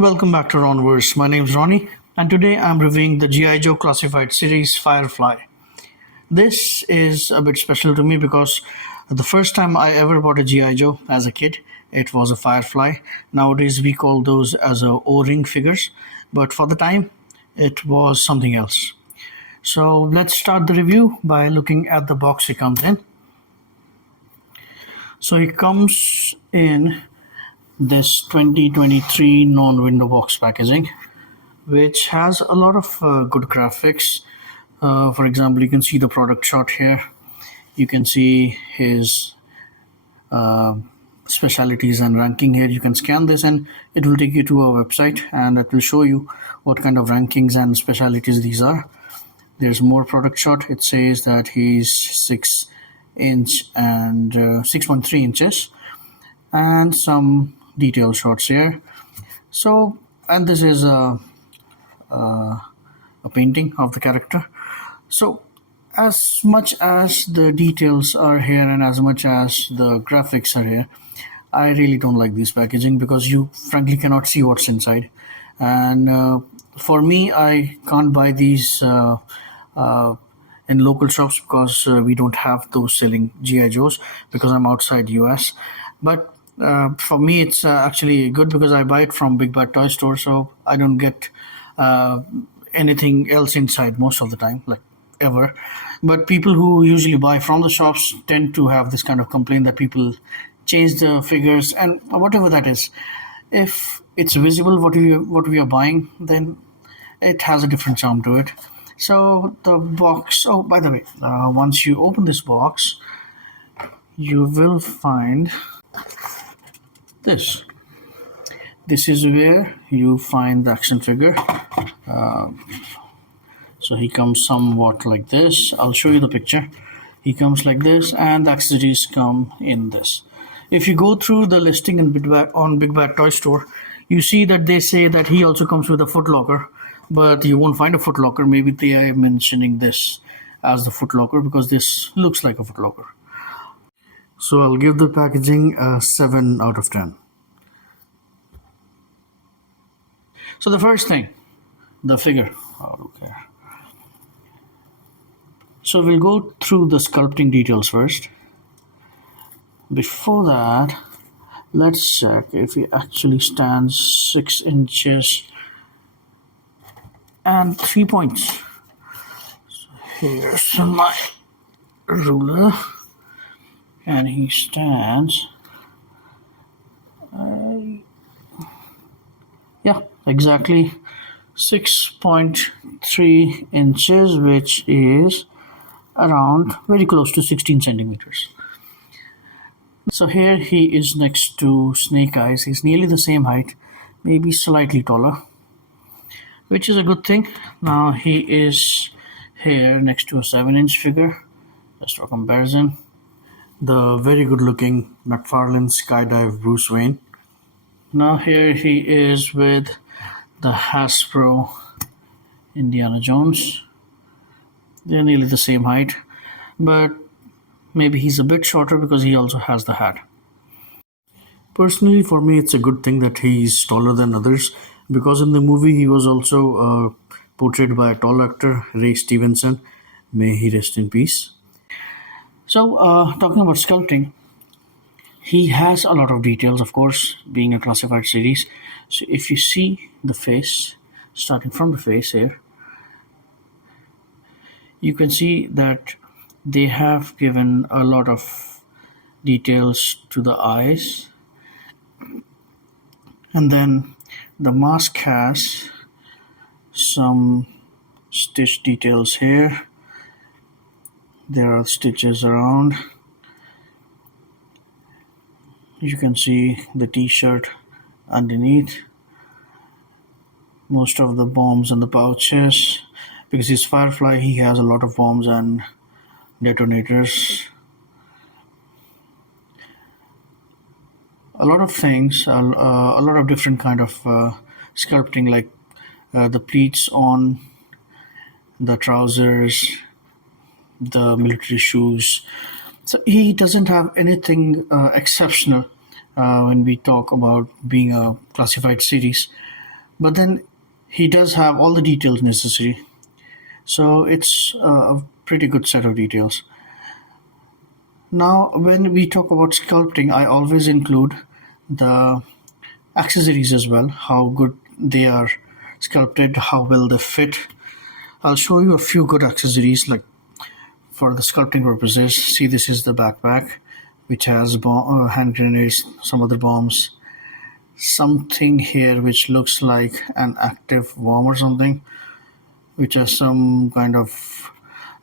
Welcome back to Ronverse. My name is Ronnie, and today I'm reviewing the G.I. Joe Classified Series Firefly. This is a bit special to me because the first time I ever bought a G.I. Joe as a kid, it was a Firefly. Nowadays we call those as O-ring figures, but for the time, it was something else. So let's start the review by looking at the box he comes in. So he comes in this 2023 non-window box packaging, which has a lot of good graphics. For example, you can see the product shot here. You can see his specialities and ranking here. You can scan this and it will take you to a website and it will show you what kind of rankings and specialities these are. There's more product shot. It says that he's 6" and 6.3 inches, and some detail shots here. So, and this is a painting of the character. So as much as the details are here and as much as the graphics are here, I really don't like this packaging because you frankly cannot see what's inside. And for me, I can't buy these in local shops because we don't have those selling GI Joes because I'm outside US. But for me, it's actually good because I buy it from Big Bad Toy Store, so I don't get anything else inside most of the time, like ever. But people who usually buy from the shops tend to have this kind of complaint that people change the figures and whatever that is. If it's visible what we are buying, then it has a different charm to it. So the box. Oh, by the way, once you open this box, you will find this. This is where you find the action figure. So he comes somewhat like this. I'll show you the picture. He comes like this, and the accessories come in this. If you go through the listing on Big Bad Toy Store, you see that they say that he also comes with a footlocker, but you won't find a footlocker. Maybe they are mentioning this as the footlocker because this looks like a footlocker. So I'll give the packaging a 7 out of 10. So the first thing, the figure. Oh, look here. So we'll go through the sculpting details first. Before that, let's check if he actually stands 6 inches and 3 points. So here's my ruler, and he stands. Yeah, exactly 6.3 inches, which is around very close to 16 centimeters. So here he is next to Snake Eyes. He's nearly the same height, maybe slightly taller, which is a good thing. Now he is here next to a 7-inch figure, just for comparison. The very good looking McFarlane Skydive Bruce Wayne. Now here he is with the Hasbro Indiana Jones. They're nearly the same height, but maybe he's a bit shorter because he also has the hat. Personally, for me, it's a good thing that he's taller than others because in the movie he was also portrayed by a tall actor, Ray Stevenson. May he rest in peace. So, talking about sculpting, he has a lot of details, of course, being a classified series. So if you see the face, starting from the face here, you can see that they have given a lot of details to the eyes, and then the mask has some stitch details here. There are stitches around. You can see the t-shirt underneath, most of the bombs and the pouches. Because he's Firefly, he has a lot of bombs and detonators. A lot of things, a lot of different kind of sculpting, like the pleats on the trousers, the military shoes. So he doesn't have anything exceptional when we talk about being a classified series. but then he does have all the details necessary. So it's a pretty good set of details. Now, when we talk about sculpting, I always include the accessories as well, how good they are sculpted, how well they fit. I'll show you a few good accessories like for the sculpting purposes. See, this is the backpack which has hand grenades, some other bombs, something here which looks like an active worm or something, which has some kind of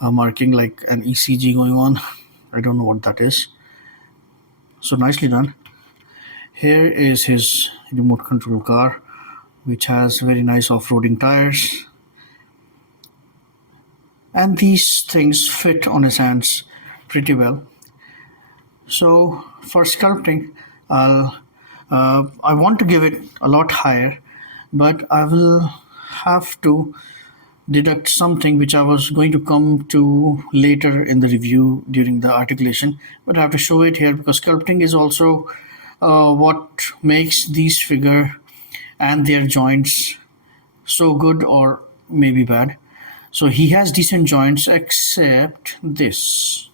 marking like an ECG going on. I don't know what that is. So nicely done. Here is his remote control car, which has very nice off-roading tires. And these things fit on his hands pretty well. So for sculpting, I want to give it a lot higher, but I will have to deduct something which I was going to come to later in the review during the articulation, but I have to show it here because sculpting is also what makes these figure and their joints so good or maybe bad. So he has decent joints except this.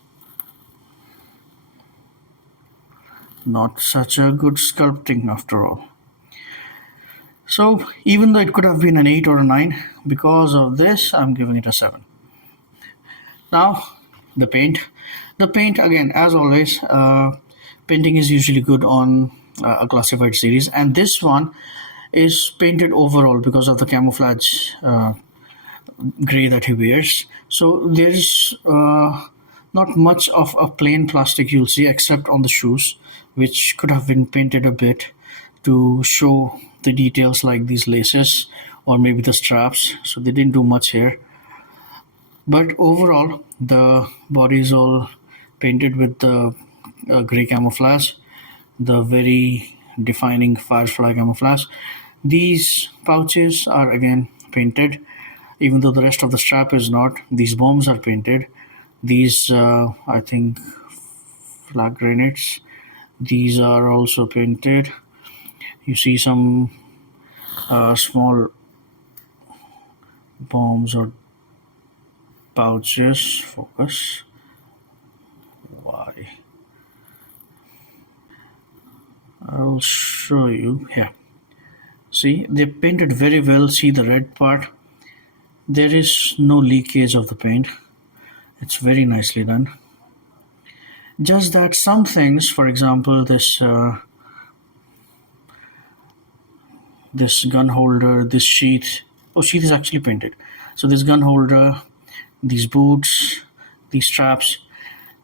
Not such a good sculpting after all. So even though it could have been an 8 or a 9, because of this I'm giving it a 7. Now the paint. The paint, again, as always, painting is usually good on a classified series, and this one is painted overall because of the camouflage gray that he wears. So there's not much of a plain plastic you'll see except on the shoes, which could have been painted a bit to show the details like these laces or maybe the straps. So they didn't do much here. But overall, the body is all painted with the gray camouflage, the very defining Firefly camouflage. These pouches are again painted, even though the rest of the strap is not. These bombs are painted. These, I think, flag grenades. These are also painted. You see some small bombs or pouches. Focus. Why? I'll show you here. See, they painted very well. See the red part. There is no leakage of the paint. It's very nicely done. Just that some things, for example, this gun holder, this sheath. Oh, sheath is actually painted. So this gun holder, these boots, these straps.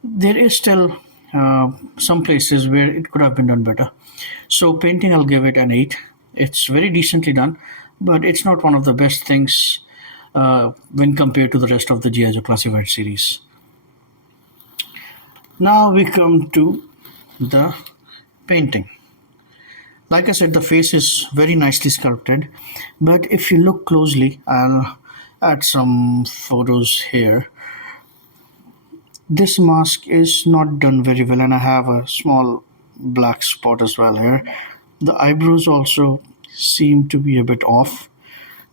There is still some places where it could have been done better. So painting, I'll give it an 8. It's very decently done, but it's not one of the best things when compared to the rest of the G.I. Joe Classified series. Now we come to the painting. Like I said, the face is very nicely sculpted, but if you look closely, I'll add some photos here. This mask is not done very well, and I have a small black spot as well here. The eyebrows also seem to be a bit off.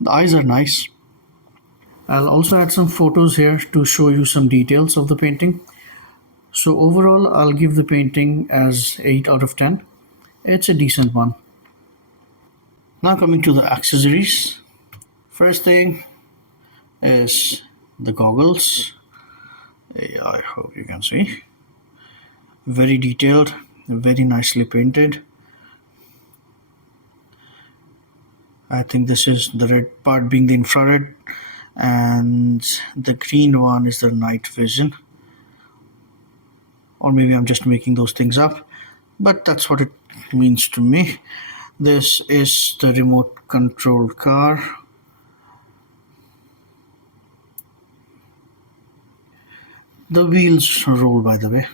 The eyes are nice. I'll also add some photos here to show you some details of the painting. So overall, I'll give the painting as 8 out of 10. It's a decent one. Now coming to the accessories. First thing is the goggles. Yeah, I hope you can see. Very detailed, very nicely painted. I think this is the red part being the infrared, and the green one is the night vision. Or maybe I'm just making those things up, but that's what it means to me. This is the remote control car. The wheels roll, by the way.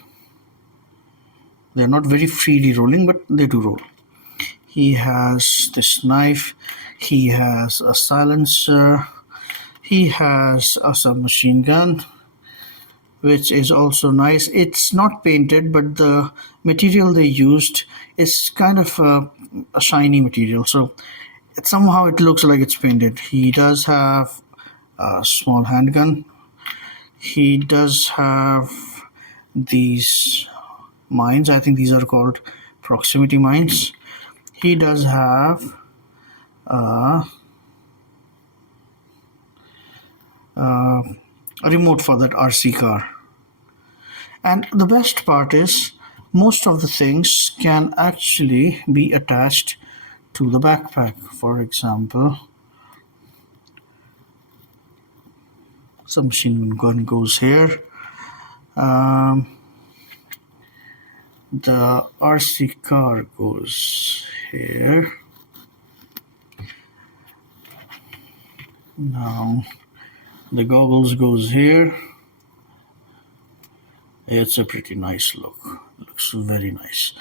They're not very freely rolling, but they do roll. He has this knife. He has a silencer. He has a submachine gun, which is also nice. It's not painted, but the material they used is kind of a shiny material. So somehow it looks like it's painted. He does have a small handgun. He does have these mines. I think these are called proximity mines. He does have a remote for that RC car. And the best part is most of the things can actually be attached to the backpack. For example, submachine gun goes here. The RC car goes here. Now the goggles goes here. It's a pretty nice look. Looks very nice.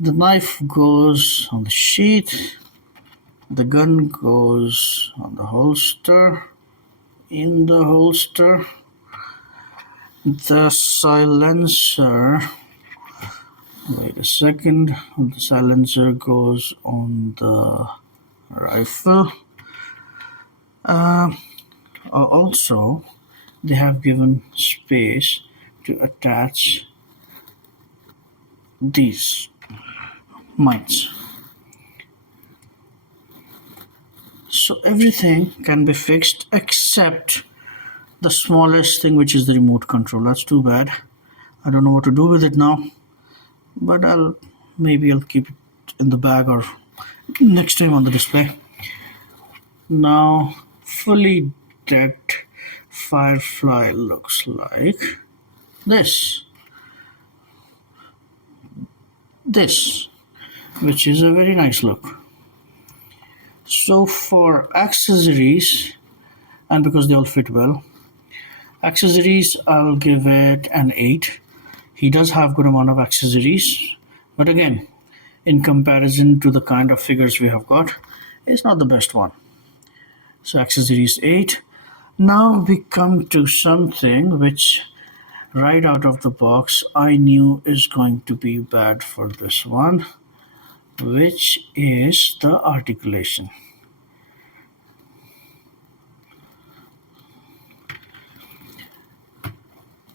The knife goes on the sheath. The gun goes on the holster. In the holster. The silencer. Wait a second. The silencer goes on the rifle. Also, they have given space to attach these mines. So everything can be fixed except the smallest thing, which is the remote control. That's too bad. I don't know what to do with it now, but maybe I'll keep it in the bag or next time on the display. Now, fully decked Firefly looks like this, which is a very nice look. So for accessories, and because they all fit well, accessories, I'll give it an 8. He does have good amount of accessories, but again, in comparison to the kind of figures we have got, it's not the best one. So accessories 8. Now we come to something which right out of the box I knew is going to be bad for this one, which is the articulation.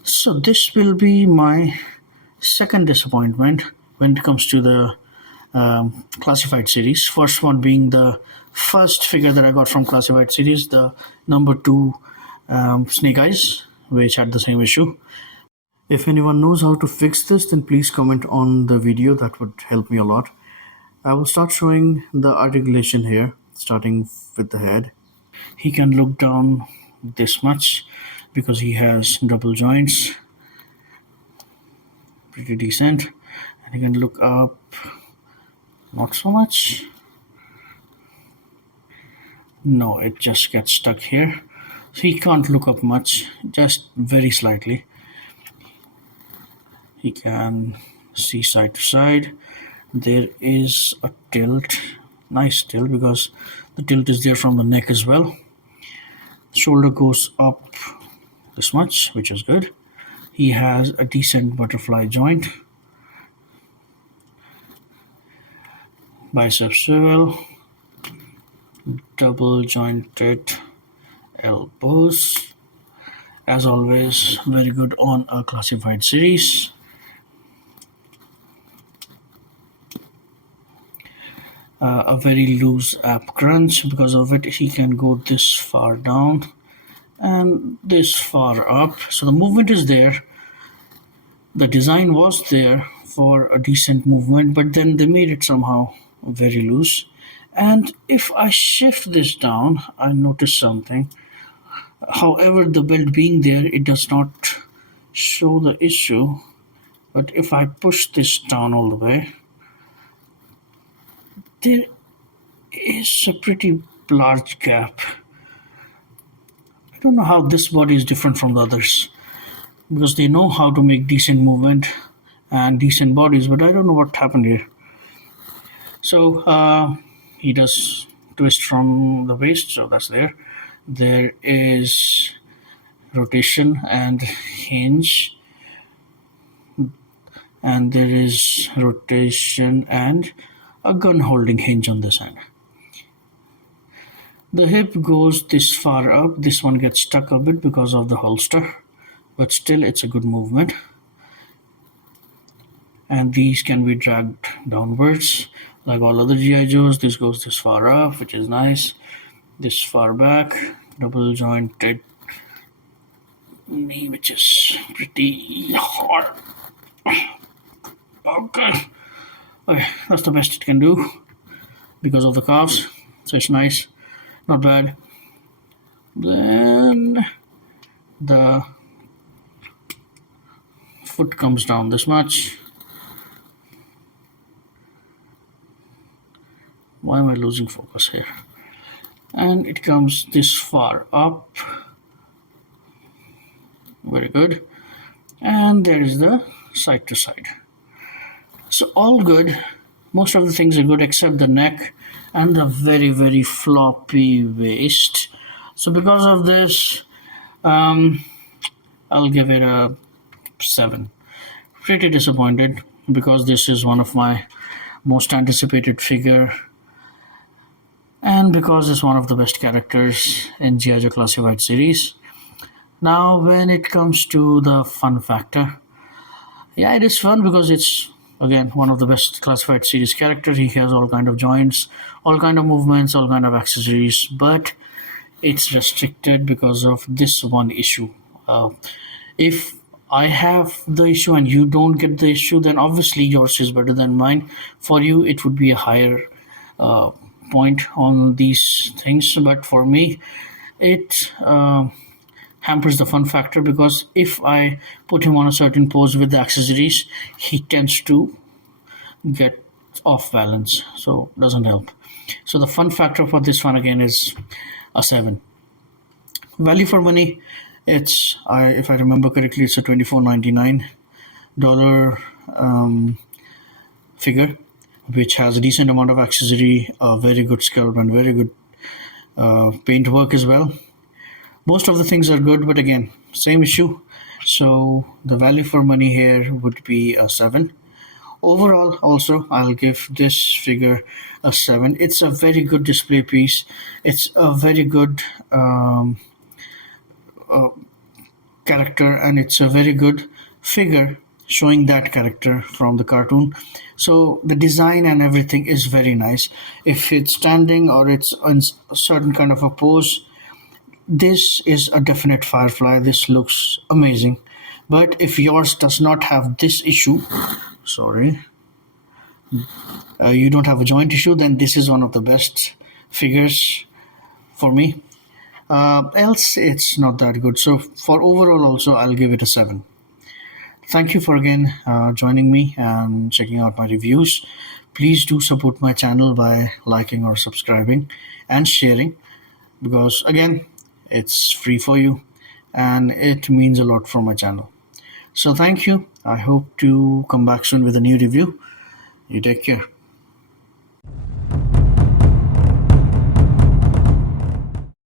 So this will be my second disappointment when it comes to the Classified series. First one being the first figure that I got from Classified series, the number 2 Snake Eyes, which had the same issue. If anyone knows how to fix this, then please comment on the video. That would help me a lot. I will start showing the articulation here, starting with the head. He can look down this much because he has double joints, pretty decent, and he can look up not so much. No, it just gets stuck here, so he can't look up much, just very slightly. He can see side to side. There is a tilt, nice tilt, because the tilt is there from the neck as well. Shoulder goes up this much, which is good. He has a decent butterfly joint. Bicep swivel. Double jointed elbows. As always, very good on a Classified series. A very loose ab crunch. Because of it, he can go this far down and this far up. So the movement is there. The design was there for a decent movement, but then they made it somehow very loose. And if I shift this down, I notice something. However, the belt being there, it does not show the issue. But if I push this down all the way, there is a pretty large gap. I don't know how this body is different from the others, because they know how to make decent movement and decent bodies, but I don't know what happened here. So he does twist from the waist, so that's there. There is rotation and hinge, and there is rotation and a gun holding hinge on this end. The hip goes this far up. This one gets stuck a bit because of the holster, but still it's a good movement. And these can be dragged downwards like all other GI Joes. This goes this far up, which is nice. This far back, double jointed knee, which is pretty hard. Okay, that's the best it can do because of the calves. So it's nice, not bad. Then the foot comes down this much. Why am I losing focus here? And it comes this far up. Very good. And there is the side to side. So all good. Most of the things are good except the neck and the very, very floppy waist. So because of this, I'll give it a 7. Pretty disappointed because this is one of my most anticipated figure, and because it's one of the best characters in G.I. Joe Classified series. Now, when it comes to the fun factor, yeah, it is fun because it's again one of the best Classified series characters. He has all kind of joints, all kind of movements, all kind of accessories, but it's restricted because of this one issue. If I have the issue and you don't get the issue, then obviously yours is better than mine. For you, it would be a higher point on these things, but for me, it hampers the fun factor because if I put him on a certain pose with the accessories, he tends to get off balance, so doesn't help. So the fun factor for this one again is a 7. Value for money, it's if I remember correctly, it's a $24.99 figure, which has a decent amount of accessory, a very good sculpt, and very good paint work as well. Most of the things are good, but again, same issue. So the value for money here would be a 7. Overall, also, I'll give this figure a 7. It's a very good display piece. It's a very good character, and it's a very good figure showing that character from the cartoon. So the design and everything is very nice. If it's standing or it's in a certain kind of a pose, this is a definite Firefly. This looks amazing. But if yours does not have this issue, you don't have a joint issue, then this is one of the best figures for me. Else, it's not that good. So for overall also, I'll give it a 7. Thank you for again joining me and checking out my reviews. Please do support my channel by liking or subscribing and sharing, because again, it's free for you and it means a lot for my channel. So thank you. I hope to come back soon with a new review. You take care.